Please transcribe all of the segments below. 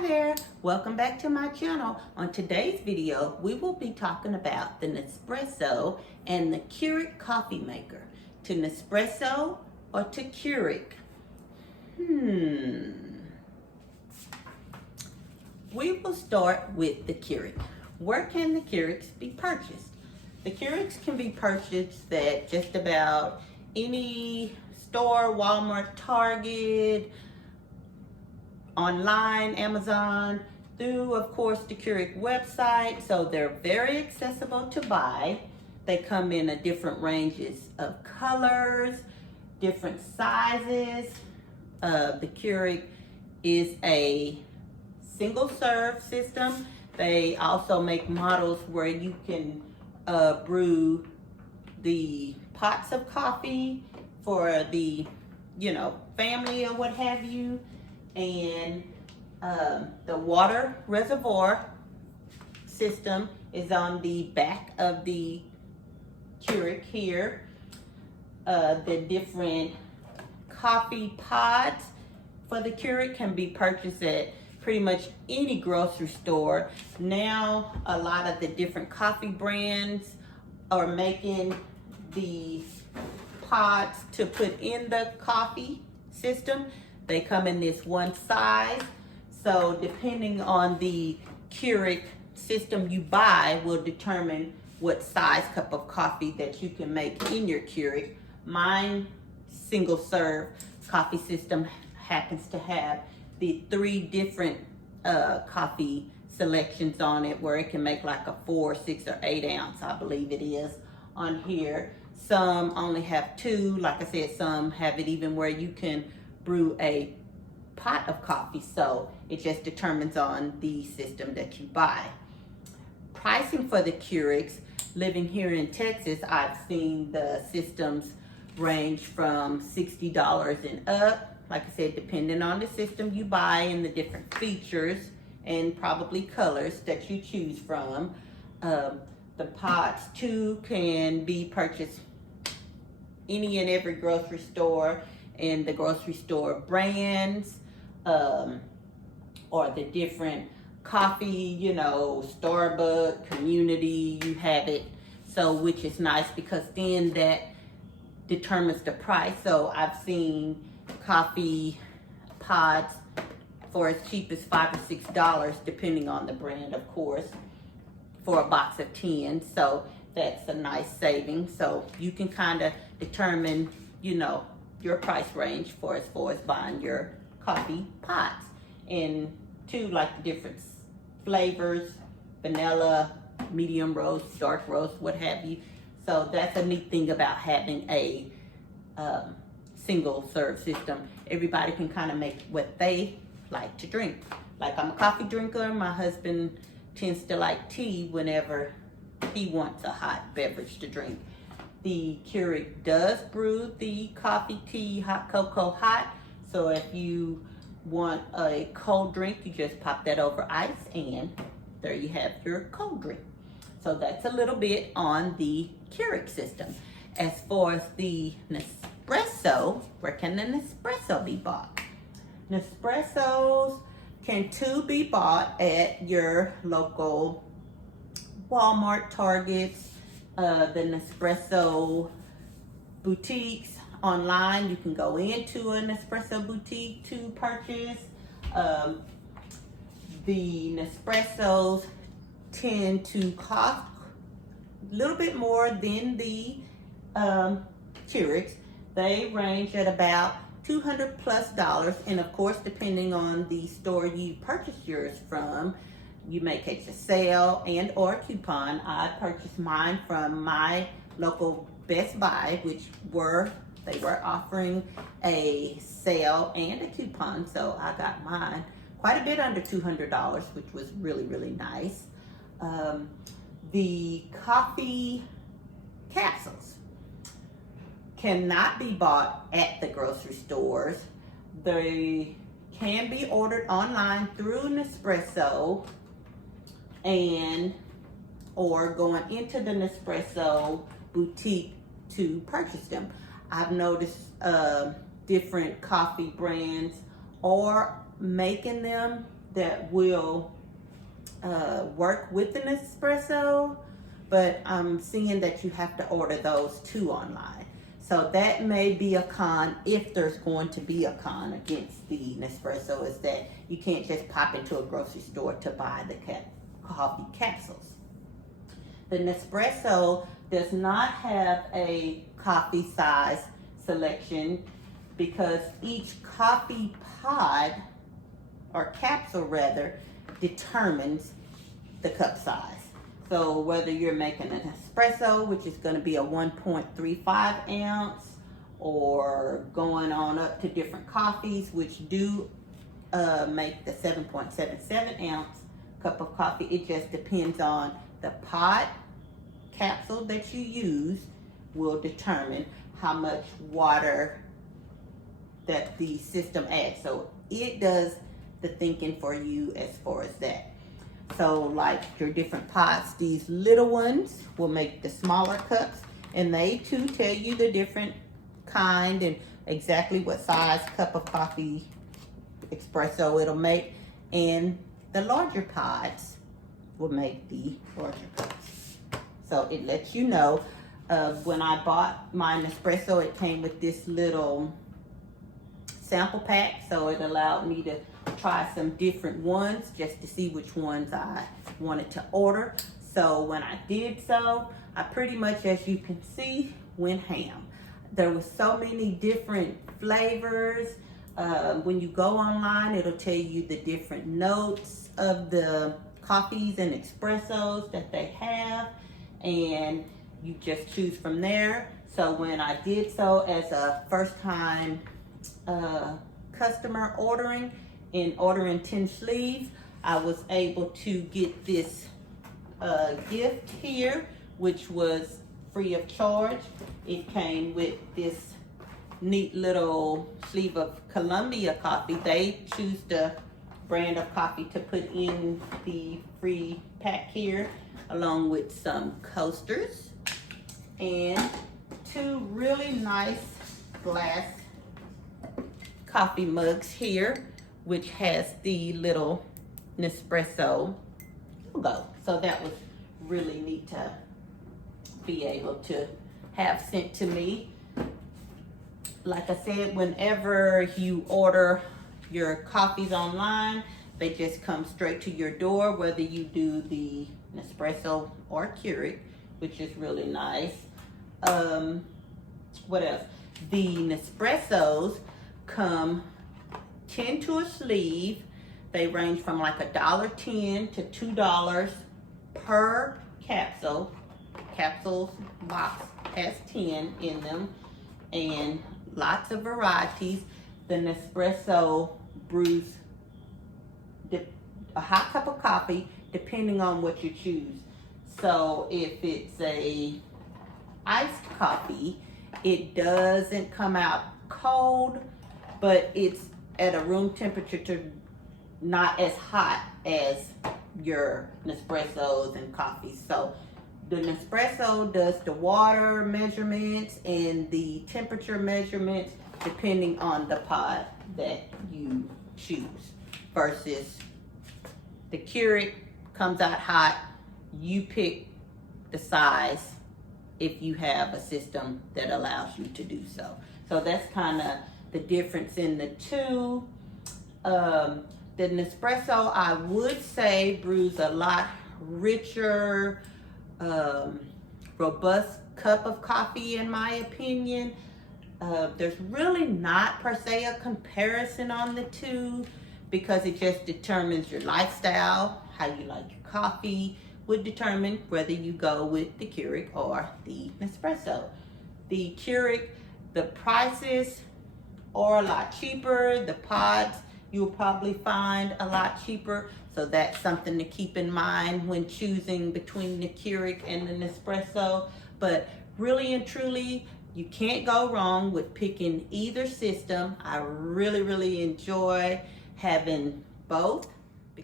Hi there, welcome back to my channel. On today's video, we will be talking about the Nespresso and the Keurig coffee maker. To Nespresso or to Keurig? We will start with the Keurig. Where can the Keurigs be purchased? The Keurigs can be purchased at just about any store, Walmart, Target, online, Amazon, through, of course, the Keurig website. So they're very accessible to buy. They come in a different ranges of colors, different sizes. The Keurig is a single serve system. They also make models where you can brew the pots of coffee for the, family or what have you. And the water reservoir system is on the back of the Keurig here. The different coffee pods for the Keurig can be purchased at pretty much any grocery store. Now, a lot of the different coffee brands are making the pods to put in the coffee system. They come in this one size. So depending on the Keurig system you buy will determine what size cup of coffee that you can make in your Keurig. Mine single serve coffee system happens to have the 3 different coffee selections on it, where it can make like a 4, 6, or 8 ounce, I believe it is on here. Some only have 2. Like I said, some have it even where you can brew a pot of coffee. So it just determines on the system that you buy. Pricing for the Keurigs, living here in Texas, I've seen the systems range from $60 and up. Like I said, depending on the system you buy and the different features and probably colors that you choose from. The pots too can be purchased any and every grocery store, and the grocery store brands, or the different coffee, Starbucks, Community, you have it. So, which is nice because then that determines the price. So I've seen coffee pods for as cheap as $5 or $6, depending on the brand, of course, for a box of 10. So that's a nice saving. So you can kind of determine, your price range for as far as buying your coffee pots. And too, like the different flavors, vanilla, medium roast, dark roast, what have you. So that's a neat thing about having a single serve system. Everybody can kind of make what they like to drink. Like, I'm a coffee drinker. My husband tends to like tea whenever he wants a hot beverage to drink. The Keurig does brew the coffee, tea, hot cocoa hot. So if you want a cold drink, you just pop that over ice and there you have your cold drink. So that's a little bit on the Keurig system. As far as the Nespresso, where can the Nespresso be bought? Nespressos can too be bought at your local Walmart, Targets, the Nespresso boutiques. Online, you can go into a Nespresso boutique to purchase. The Nespressos tend to cost a little bit more than the Keurigs. They range at about $200+, and of course, depending on the store you purchase yours from, you may catch a sale and or a coupon. I purchased mine from my local Best Buy, which they were offering a sale and a coupon, so I got mine quite a bit under $200, which was really, really nice. The coffee capsules cannot be bought at the grocery stores. They can be ordered online through Nespresso or going into the Nespresso boutique to purchase them. I've noticed different coffee brands are making them that will work with the Nespresso, but I'm seeing that you have to order those too online. So that may be a con, if there's going to be a con against the Nespresso, is that you can't just pop into a grocery store to buy the coffee capsules. The Nespresso does not have a coffee size selection because each coffee pod, or capsule rather, determines the cup size. So whether you're making an espresso, which is going to be a 1.35 ounce, or going on up to different coffees, which do make the 7.77 ounce cup of coffee, it just depends on the pod capsule that you use will determine how much water that the system adds. So it does the thinking for you as far as that. So like your different pots, these little ones will make the smaller cups, and they too tell you the different kind and exactly what size cup of coffee espresso it'll make. And the larger pods will make the larger cups. So it lets you know. When I bought my Nespresso, it came with this little sample pack, so it allowed me to try some different ones just to see which ones I wanted to order. So when I did so, I pretty much, as you can see, went ham. There was so many different flavors. When you go online, it'll tell you the different notes of the coffees and espressos that they have, and you just choose from there. So when I did so as a first time customer ordering 10 sleeves, I was able to get this gift here, which was free of charge. It came with this neat little sleeve of Columbia coffee. They choose the brand of coffee to put in the free pack here, along with some coasters and 2 really nice glass coffee mugs here, which has the little Nespresso logo. So that was really neat to be able to have sent to me. Like I said, whenever you order your coffees online, they just come straight to your door, whether you do the Nespresso or Keurig, which is really nice. What else? The Nespressos come 10 to a sleeve. They range from like $1.10 to $2 per capsule. Capsules box has 10 in them, and lots of varieties. The Nespresso brews a hot cup of coffee depending on what you choose. So if it's a iced coffee, it doesn't come out cold, but it's at a room temperature, to not as hot as your Nespressos and coffees. So the Nespresso does the water measurements and the temperature measurements depending on the pod that you choose, versus the Keurig comes out hot. You pick the size if you have a system that allows you to do so. So that's kind of the difference in the two. The Nespresso, I would say, brews a lot richer, robust cup of coffee, in my opinion. There's really not per se a comparison on the two, because it just determines your lifestyle. How you like your coffee would determine whether you go with the Keurig or the Nespresso. The Keurig, the prices are a lot cheaper. The pods you'll probably find a lot cheaper. So that's something to keep in mind when choosing between the Keurig and the Nespresso. But really and truly, you can't go wrong with picking either system. I really, really enjoy having both.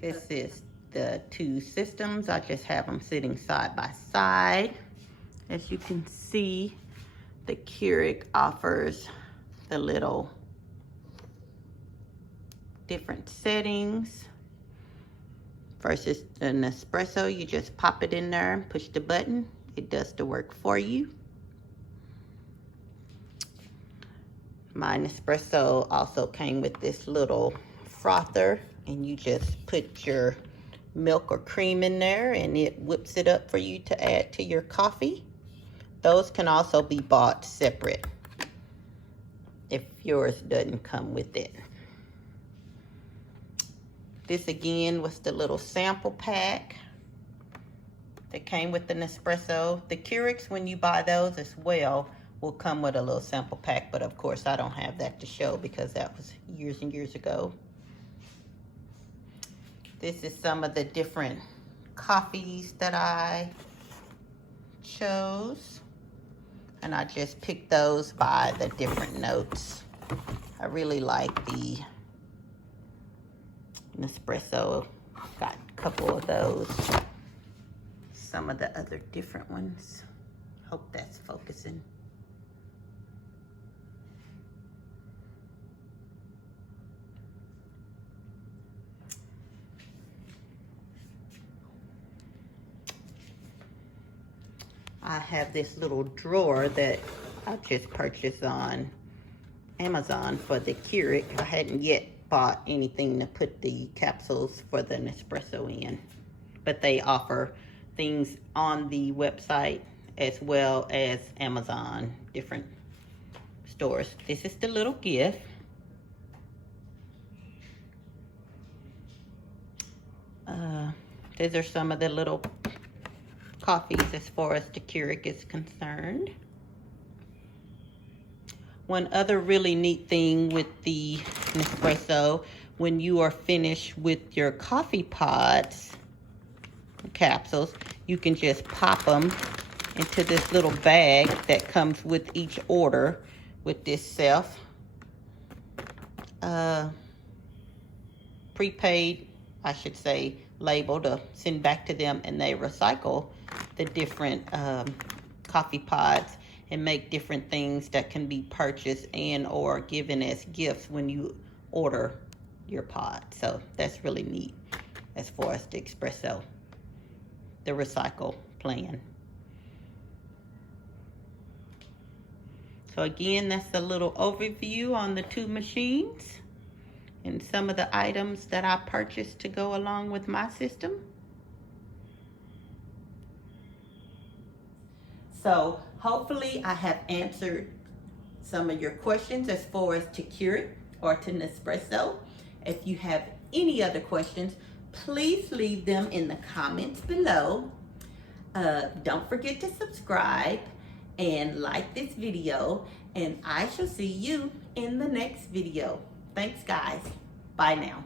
This is the two systems. I just have them sitting side by side. As you can see, the Keurig offers the little different settings. versus an Nespresso. You just pop it in there and push the button. It does the work for you. My Nespresso also came with this little frother, and you just put your milk or cream in there and it whips it up for you to add to your coffee. Those can also be bought separate if yours doesn't come with it. This again was the little sample pack that came with the Nespresso. The Keurigs, when you buy those as well, will come with a little sample pack, but of course I don't have that to show because that was years and years ago. This is some of the different coffees that I chose, and I just picked those by the different notes. I really like the Nespresso. Got a couple of those. Some of the other different ones. Hope that's focusing. I have this little drawer that I just purchased on Amazon for the Keurig. I hadn't yet bought anything to put the capsules for the Nespresso in, but they offer things on the website as well as Amazon, different stores. This is the little gift. These are some of the little coffees as far as the Keurig is concerned. One other really neat thing with the Nespresso, when you are finished with your coffee pods, capsules, you can just pop them into this little bag that comes with each order with this prepaid, I should say, label to send back to them, and they recycle the different coffee pods and make different things that can be purchased and or given as gifts when you order your pod. So that's really neat as far as the espresso, the recycle plan. So again, that's a little overview on the two machines and some of the items that I purchased to go along with my system. So hopefully I have answered some of your questions as far as to Keurig or to Nespresso. If you have any other questions, please leave them in the comments below. Don't forget to subscribe and like this video, and I shall see you in the next video. Thanks, guys. Bye now.